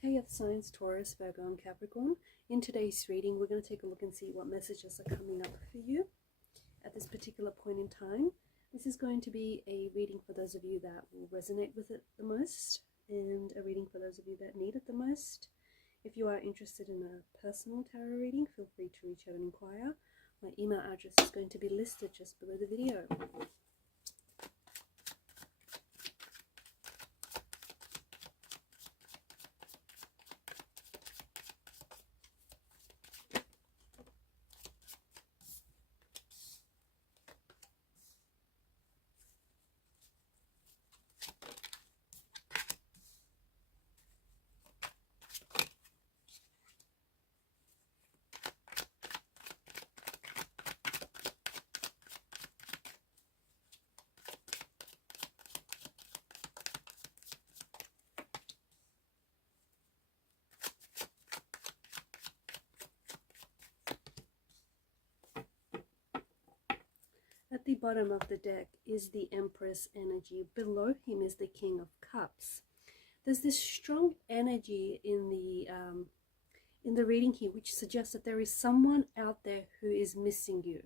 Hey Earth signs, Taurus, Virgo and Capricorn. In today's reading, we're going to take a look and see what messages are coming up for you at this particular point in time. This is going to be a reading for those of you that will resonate with it the most, and a reading for those of you that need it the most. If you are interested in a personal tarot reading, feel free to reach out and inquire. My email address is going to be listed just below the video. At the bottom of the deck is the Empress energy. Below him is the King of Cups. There's this strong energy in the reading here, which suggests that there is someone out there who is missing you,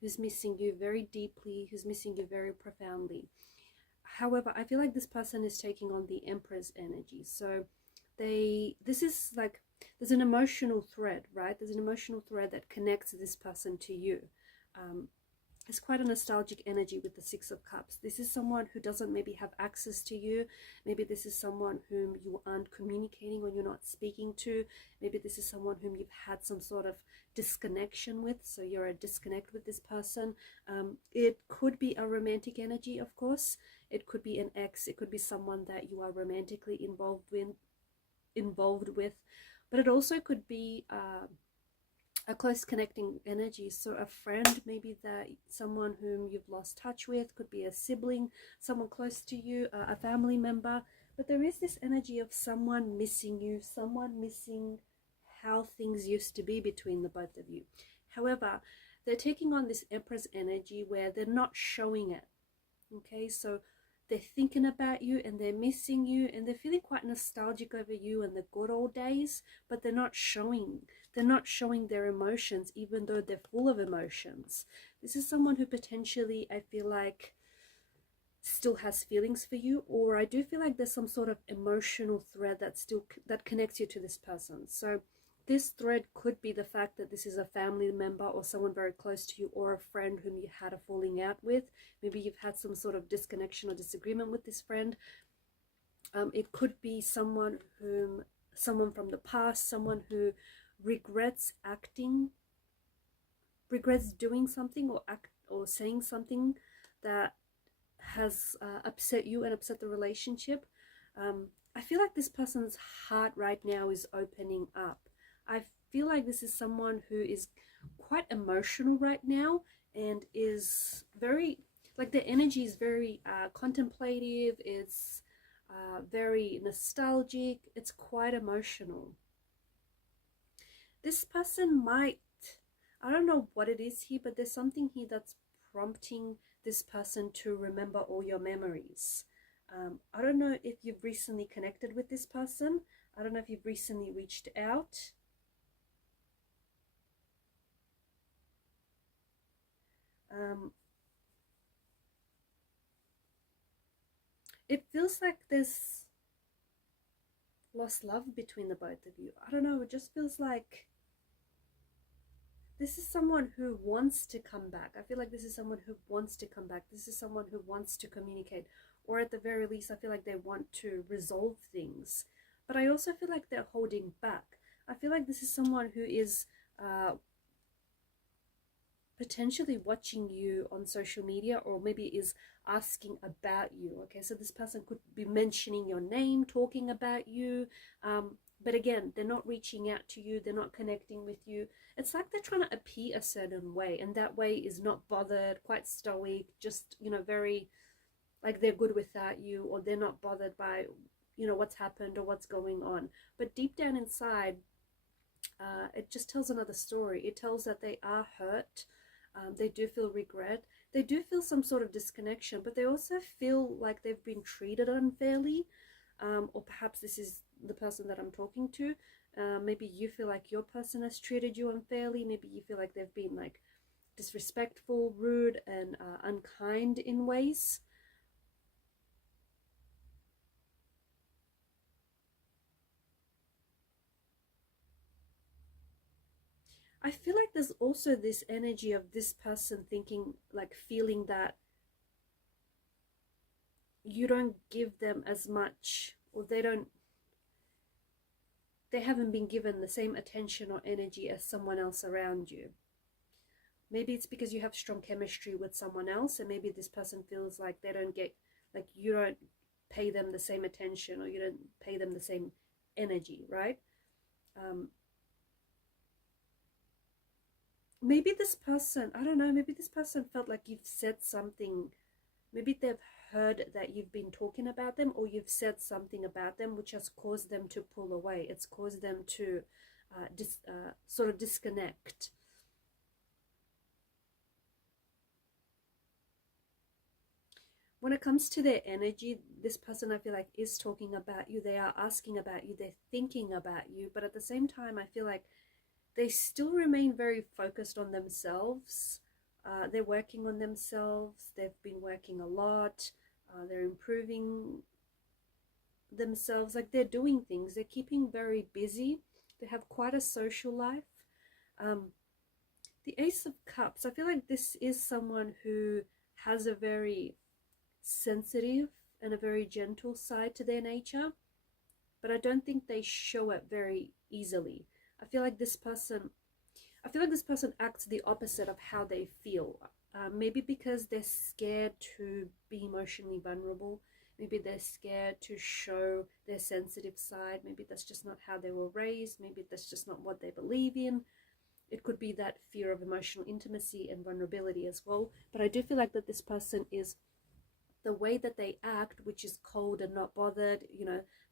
who's missing you very deeply, who's missing you very profoundly. However, I feel like this person is taking on the Empress energy. So this is like, there's an emotional thread, right? There's an emotional thread that connects this person to you. It's quite a nostalgic energy with the Six of Cups. This is someone who doesn't maybe have access to you. Maybe this is someone whom you aren't communicating or you're not speaking to. Maybe this is someone whom you've had some sort of disconnection with. So you're a disconnect with this person. It could be a romantic energy, of course. It could be an ex. It could be someone that you are romantically involved with. But it also could be a close connecting energy. So a friend, maybe that someone whom you've lost touch with, could be a sibling, someone close to you, a family member. But there is this energy of someone missing you, someone missing how things used to be between the both of you. However, they're taking on this Empress energy where they're not showing it. Okay, so they're thinking about you and they're missing you and they're feeling quite nostalgic over you and the good old days, but they're not showing their emotions, even though they're full of emotions. This is someone who potentially, I feel like, still has feelings for you, or I do feel like there's some sort of emotional thread that connects you to this person. So this thread could be the fact that this is a family member or someone very close to you, or a friend whom you had a falling out with. Maybe you've had some sort of disconnection or disagreement with this friend. It could be someone from the past, someone who regrets doing something or saying something that has upset you and upset the relationship. I feel like this person's heart right now is opening up. I feel like this is someone who is quite emotional right now and is very, like, their energy is very contemplative. It's very nostalgic. It's quite emotional. This person might, I don't know what it is here, but there's something here that's prompting this person to remember all your memories. I don't know if you've recently connected with this person. I don't know if you've recently reached out. It feels like there's lost love between the both of you. I don't know, it just feels like this is someone who wants to come back. I feel like this is someone who wants to come back. This is someone who wants to communicate, or at the very least, I feel like they want to resolve things. But I also feel like they're holding back. I feel like this is someone who is potentially watching you on social media, or maybe is asking about you. Okay, so this person could be mentioning your name, talking about you, but again, they're not reaching out to you, they're not connecting with you. It's like they're trying to appear a certain way, and that way is not bothered, quite stoic, just, you know, very like they're good without you, or they're not bothered by, you know, what's happened or what's going on. But deep down inside, it just tells another story. It tells that they are hurt. They do feel regret. They do feel some sort of disconnection, but they also feel like they've been treated unfairly. Or perhaps this is the person that I'm talking to. Maybe you feel like your person has treated you unfairly. Maybe you feel like they've been like disrespectful, rude, and unkind in ways. I feel like there's also this energy of this person thinking, like feeling that you don't give them as much, or they haven't been given the same attention or energy as someone else around you. Maybe it's because you have strong chemistry with someone else, and maybe this person feels like they don't get, like you don't pay them the same attention, or you don't pay them the same energy, right? Maybe this person, I don't know, maybe this person felt like you've said something. Maybe they've heard that you've been talking about them, or you've said something about them which has caused them to pull away. It's caused them to sort of disconnect. When it comes to their energy, this person, I feel like, is talking about you. They are asking about you. They're thinking about you. But at the same time, I feel like they still remain very focused on themselves. They're working on themselves. They've been working a lot. They're improving themselves. Like, they're doing things. They're keeping very busy. They have quite a social life. The Ace of Cups, I feel like this is someone who has a very sensitive and a very gentle side to their nature, but I don't think they show it very easily. I feel like this person acts the opposite of how they feel. Maybe because they're scared to be emotionally vulnerable. Maybe they're scared to show their sensitive side. Maybe that's just not how they were raised. Maybe that's just not what they believe in. It could be that fear of emotional intimacy and vulnerability as well. But I do feel like that this person is, the way that they act, which is cold and not bothered,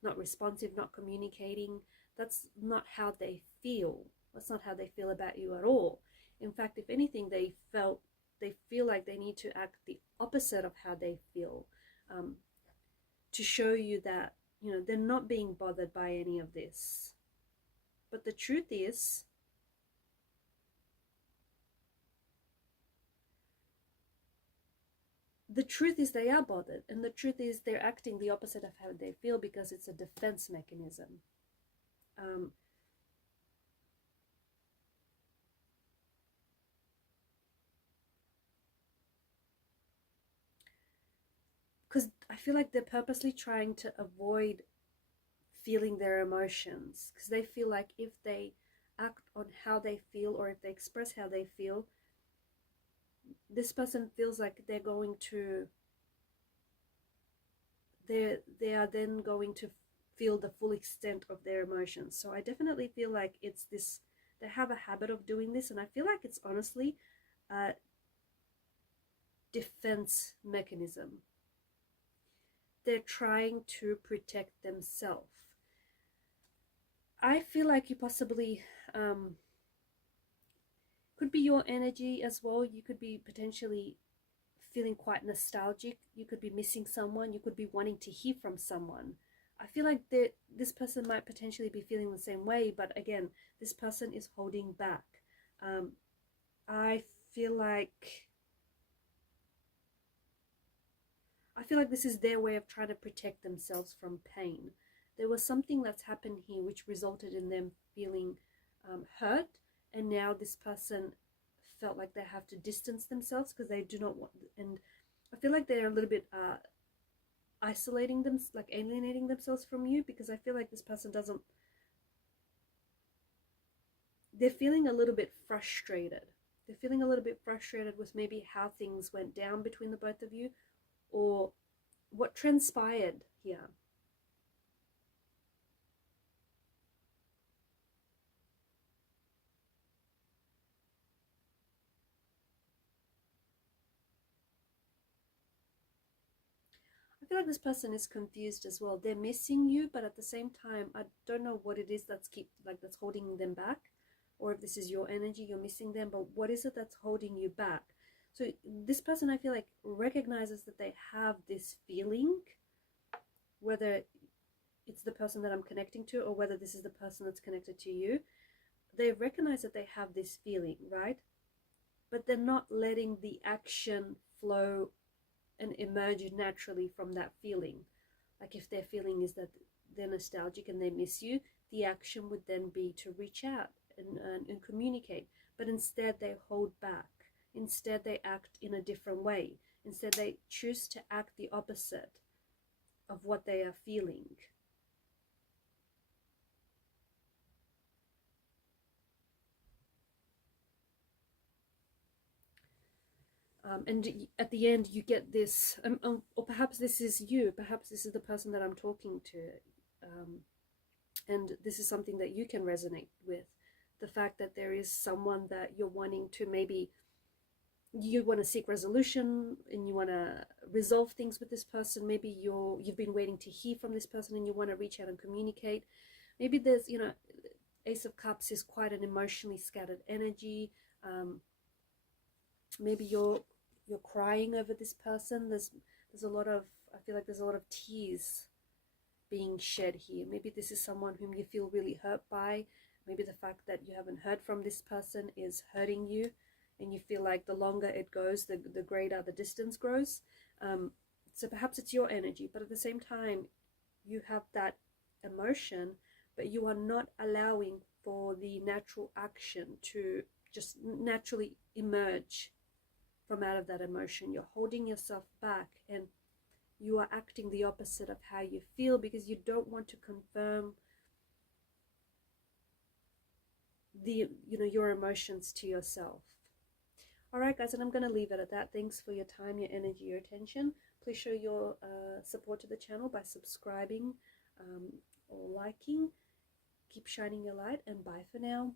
not responsive, not communicating, that's not how they feel. That's not how they feel about you at all. In fact, if anything, they feel like they need to act the opposite of how they feel, to show you that, they're not being bothered by any of this. But the truth is, they are bothered, and the truth is they're acting the opposite of how they feel because it's a defense mechanism. Because I feel like they're purposely trying to avoid feeling their emotions, because they feel like if they act on how they feel, or if they express how they feel, this person feels like they are then going to feel the full extent of their emotions. So I definitely feel like it's this, they have a habit of doing this, and I feel like it's honestly a defense mechanism. They're trying to protect themselves. I feel like you possibly could be your energy as well. You could be potentially feeling quite nostalgic. You could be missing someone. You could be wanting to hear from someone. I feel like this person might potentially be feeling the same way, but again, this person is holding back. I feel like this is their way of trying to protect themselves from pain. There was something that's happened here which resulted in them feeling hurt, and now this person felt like they have to distance themselves because they do not want, and I feel like they're a little bit isolating them, like alienating themselves from you, because I feel like this person doesn't, they're feeling a little bit frustrated. They're feeling a little bit frustrated with maybe how things went down between the both of you, or what transpired here. I feel like this person is confused as well. They're missing you, but at the same time, I don't know what it is that's holding them back, or if this is your energy, you're missing them, but what is it that's holding you back? So this person, I feel like, recognizes that they have this feeling, whether it's the person that I'm connecting to, or whether this is the person that's connected to you, they recognize that they have this feeling, right? But they're not letting the action flow and emerge naturally from that feeling. Like if their feeling is that they're nostalgic and they miss you, the action would then be to reach out and communicate. But instead they hold back. Instead they act in a different way. Instead they choose to act the opposite of what they are feeling. And at the end you get this, or perhaps this is you, perhaps this is the person that I'm talking to, and this is something that you can resonate with. The fact that there is someone that you're wanting to, maybe you want to seek resolution and you want to resolve things with this person. Maybe you've been waiting to hear from this person and you want to reach out and communicate. Maybe there's, you know, Ace of Cups is quite an emotionally scattered energy. Maybe you're crying over this person. There's a lot of, I feel like there's a lot of tears being shed here. Maybe this is someone whom you feel really hurt by. Maybe the fact that you haven't heard from this person is hurting you, and you feel like the longer it goes, the greater the distance grows. So perhaps it's your energy, but at the same time, you have that emotion, but you are not allowing for the natural action to just naturally emerge from out of that emotion. You're holding yourself back and you are acting the opposite of how you feel because you don't want to confirm your emotions to yourself. All right, guys, and I'm going to leave it at that. Thanks for your time, your energy, your attention. Please show your support to the channel by subscribing or liking. Keep shining your light, and bye for now.